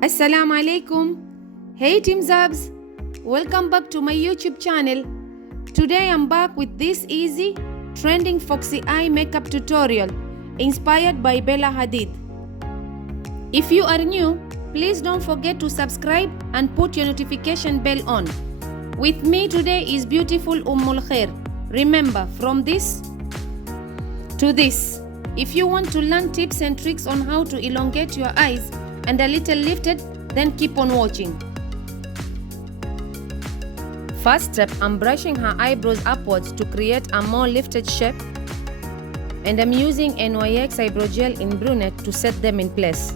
Assalamu alaikum. Hey Team Zabz, welcome back to my YouTube channel. Today I'm back with this easy, trending Foxy eye makeup tutorial inspired by Bella Hadid. If you are new, please don't forget to subscribe and put your notification bell on. With me today is beautiful Ummul Khair. Remember, from this to this. If you want to learn tips and tricks on how to elongate your eyes and a little lifted, then keep on watching. First step, I'm brushing her eyebrows upwards to create a more lifted shape, and I'm using NYX eyebrow gel in brunette to set them in place.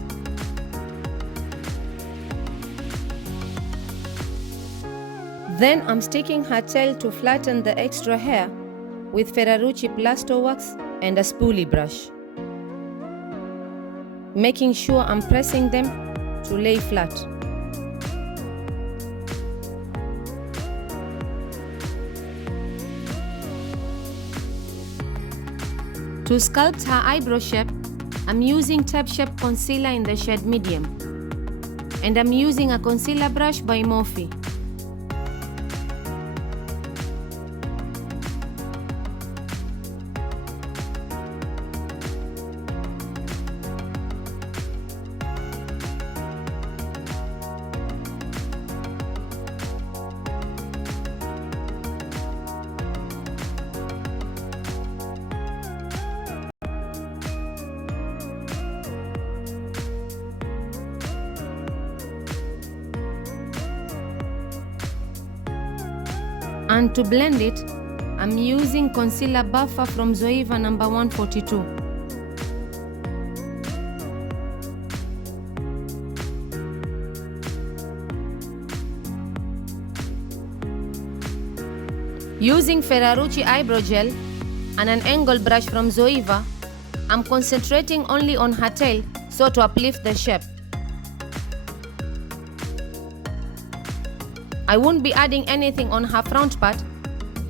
Then I'm sticking her tail to flatten the extra hair with Ferarrucci plastowax and a spoolie brush, making sure I'm pressing them to lay flat. To sculpt her eyebrow shape, I'm using Tapeshape concealer in the shade medium, and I'm using a concealer brush by Morphe. And to blend it, I'm using concealer buffer from Jouer number 142. Using Ferarrucci eyebrow gel and an angle brush from Jouer, I'm concentrating only on her tail so to uplift the shape. I won't be adding anything on her front part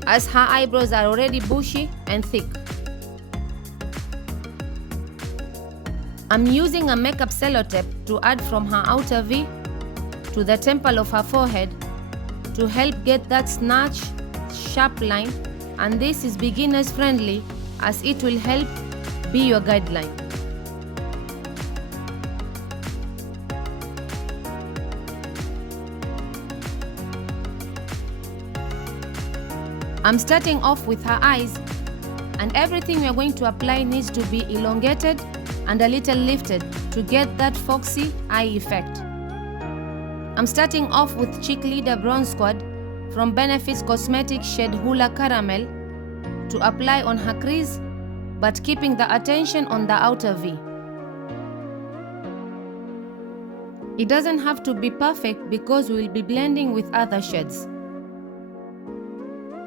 as her eyebrows are already bushy and thick. I'm using a makeup sellotape to add from her outer V to the temple of her forehead to help get that snatch, sharp line, and this is beginners friendly as it will help be your guideline. I'm starting off with her eyes, and everything we are going to apply needs to be elongated and a little lifted to get that foxy eye effect. I'm starting off with Cheek Leader Bronze Squad from Benefitcosmetics shade Hoola Caramel to apply on her crease, but keeping the attention on the outer V. It doesn't have to be perfect because we will be blending with other shades.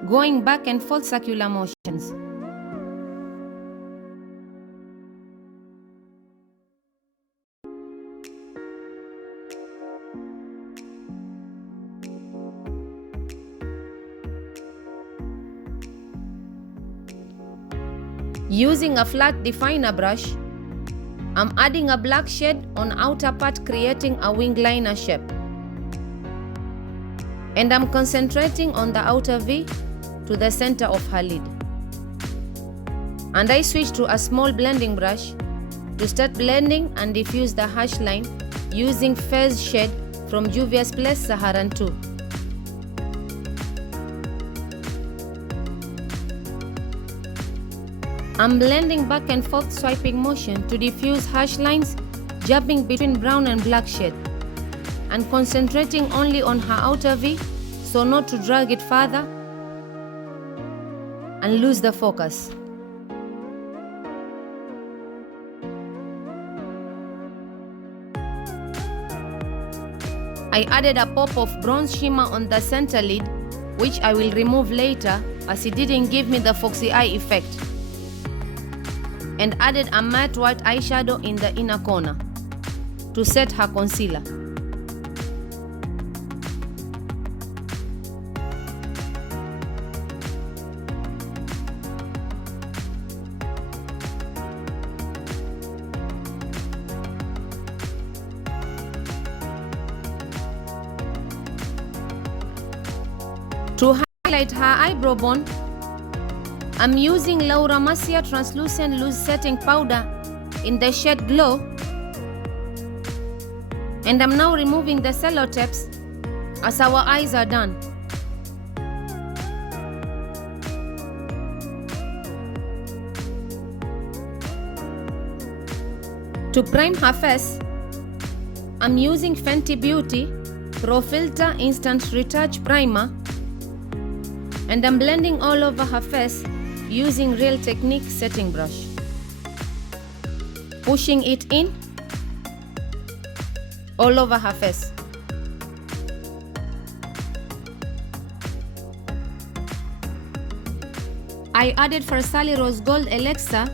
Going back and forth circular motions. Using a flat definer brush, I'm adding a black shade on outer part, creating a wing liner shape. And I'm concentrating on the outer V to the center of her lid. And I switch to a small blending brush to start blending and diffuse the harsh line using Fez shade from Juviasplace Saharan 2. I'm blending back and forth swiping motion to diffuse harsh lines, jumping between brown and black shade, and concentrating only on her outer V so not to drag it further and lose the focus. I added a pop of bronze shimmer on the center lid, which I will remove later as it didn't give me the foxy eye effect, and added a matte white eyeshadow in the inner corner to set her concealer. To highlight her eyebrow bone, I'm using Laura Mercier translucent loose setting powder in the shade Glow, and I'm now removing the sellotapes as our eyes are done. To prime her face, I'm using Fentybeauty Pro Filter Instant Retouch Primer, and I'm blending all over her face using Real Technique setting brush, pushing it in all over her face. I added Farsali Rose Gold Elixire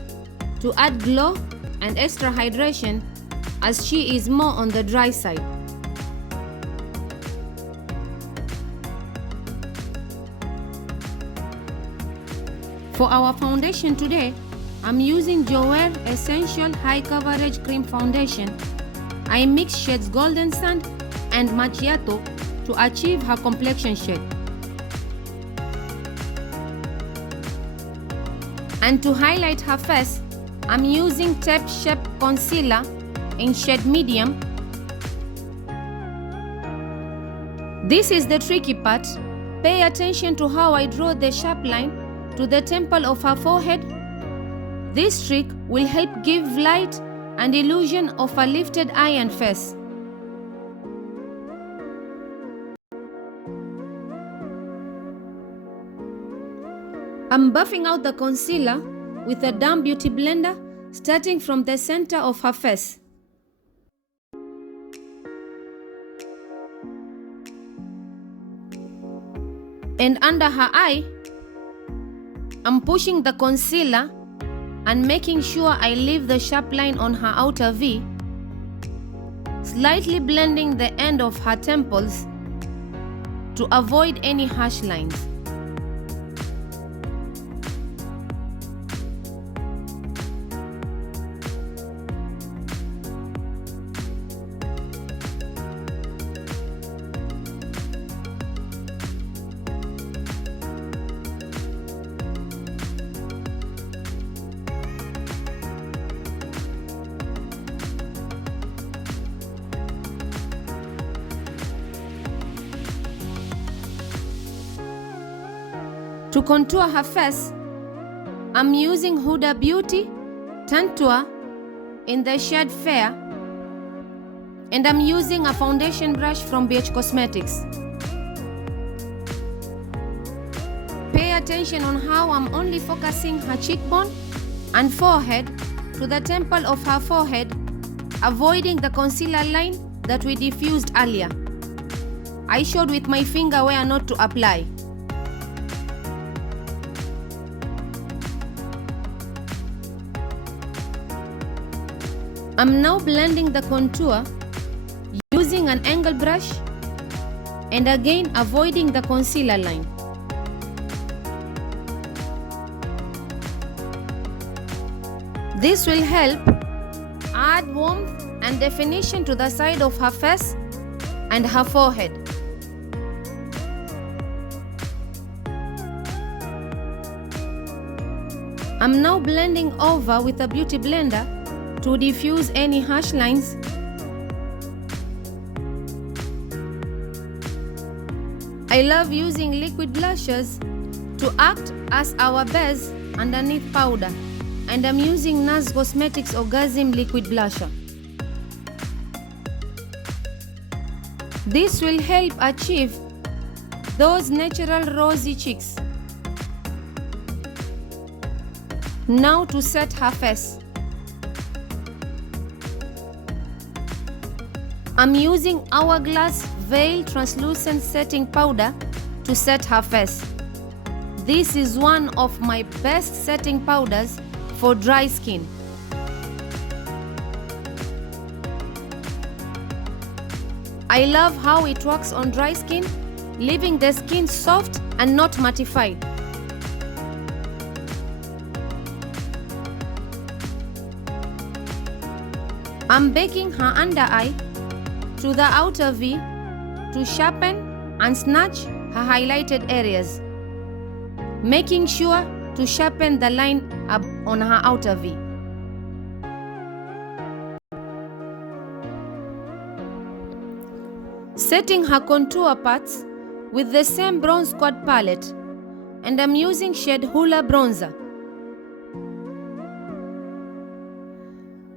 to add glow and extra hydration, as she is more on the dry side. For our foundation today, I'm using Jouer Essential High Coverage Cream Foundation. I mix shades Golden Sand and Macchiato to achieve her complexion shade. And to highlight her face, I'm using Tapeshape Concealer in shade Medium. This is the tricky part. Pay attention to how I draw the sharp line to the temple of her forehead. This trick will help give light and illusion of a lifted eye and face. I'm buffing out the concealer with a damp beauty blender, starting from the center of her face. And under her eye, I'm pushing the concealer and making sure I leave the sharp line on her outer V, slightly blending the end of her temples to avoid any harsh lines. To contour her face, I'm using Huda Beauty Tantour in the shade Fair, and I'm using a foundation brush from Benefitcosmetics. Pay attention on how I'm only focusing her cheekbone and forehead to the temple of her forehead, avoiding the concealer line that we diffused earlier. I showed with my finger where not to apply. I'm now blending the contour using an angle brush and again avoiding the concealer line. This will help add warmth and definition to the side of her face and her forehead. I'm now blending over with a beauty blender to diffuse any harsh lines. I love using liquid blushes to act as our base underneath powder, and I'm using Narscosmetics Orgasm Liquid Blusher. This will help achieve those natural rosy cheeks. Now to set her face. I'm using Hourglass Veil Translucent Setting Powder to set her face. This is one of my best setting powders for dry skin. I love how it works on dry skin, leaving the skin soft and not mattified. I'm baking her under eye to the outer V to sharpen and snatch her highlighted areas, making sure to sharpen the line up on her outer V. Setting her contour parts with the same bronze quad palette, and I'm using shade Hoola Bronzer.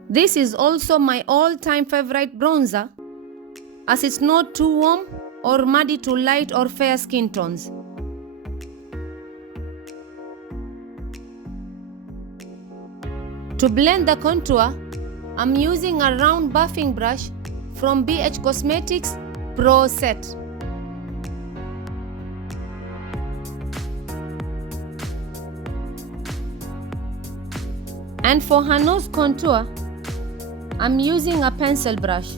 This is also my all-time favorite bronzer, as it's not too warm or muddy to light or fair skin tones. To blend the contour, I'm using a round buffing brush from Benefitcosmetics Pro Set. And for her nose contour, I'm using a pencil brush.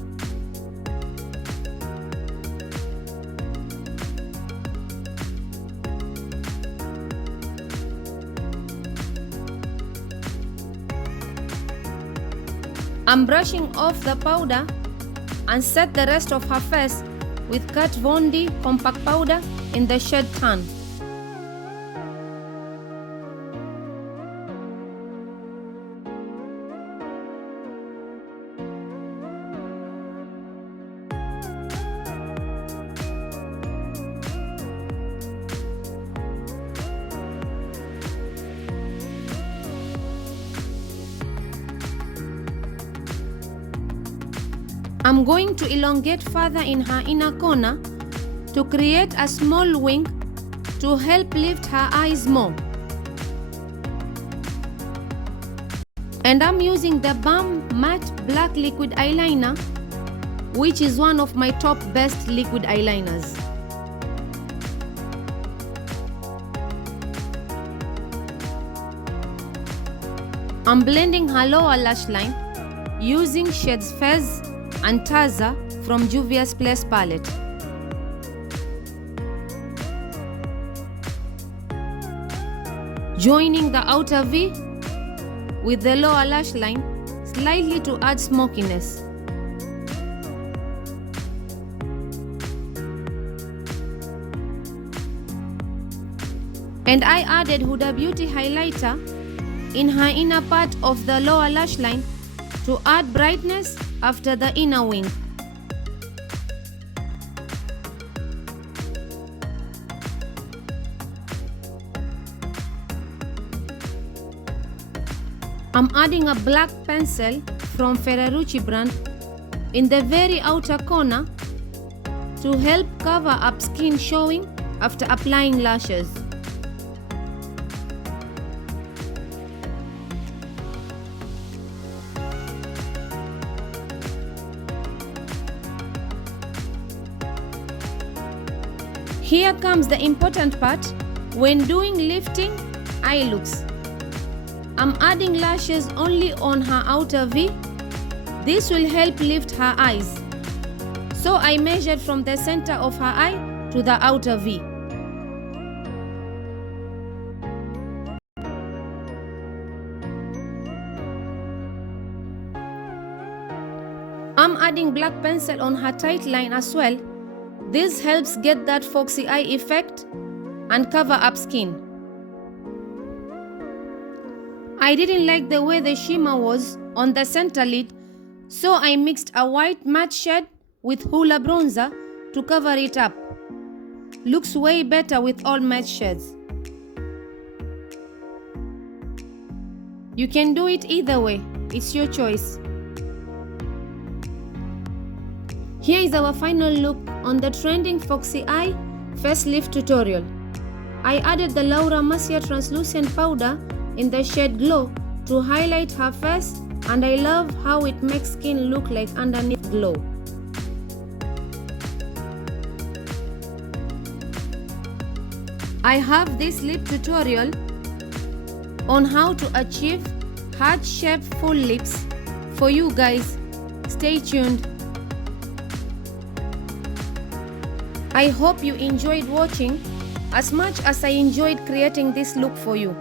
I'm brushing off the powder and set the rest of her face with Katvond compact powder in the shade Tan. I'm going to elongate further in her inner corner to create a small wing to help lift her eyes more. And I'm using the Balm Matte Black Liquid Eyeliner, which is one of my top best liquid eyeliners. I'm blending her lower lash line using shades Fez and Taza from Juviasplace palette. Joining the outer V with the lower lash line slightly to add smokiness. And I added Huda Beauty highlighter in her inner part of the lower lash line to add brightness after the inner wing. I'm adding a black pencil from Ferarrucci brand in the very outer corner to help cover up skin showing after applying lashes. Here comes the important part when doing lifting eye looks. I'm adding lashes only on her outer V. This will help lift her eyes. So I measured from the center of her eye to the outer V. I'm adding black pencil on her tight line as well. This helps get that foxy eye effect and cover up skin. I didn't like the way the shimmer was on the center lid, so I mixed a white matte shade with Hoola Bronzer to cover it up. Looks way better with all matte shades. You can do it either way, it's your choice. Here is our final look on the trending Foxy Eye facelift tutorial. I added the Laura Mercier translucent powder in the shade Glow to highlight her face, and I love how it makes skin look like underneath glow. I have this lip tutorial on how to achieve heart-shaped full lips for you guys. Stay tuned. I hope you enjoyed watching as much as I enjoyed creating this look for you.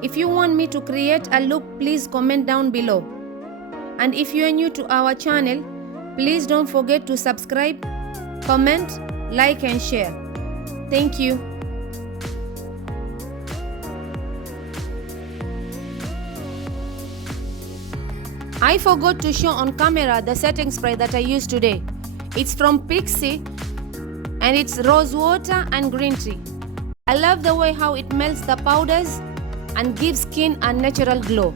If you want me to create a look, please comment down below. And if you are new to our channel, please don't forget to subscribe, comment, like and share. Thank you. I forgot to show on camera the setting spray that I used today. It's from Pixie and it's rose water and green tea. I love the way how it melts the powders and gives skin a natural glow.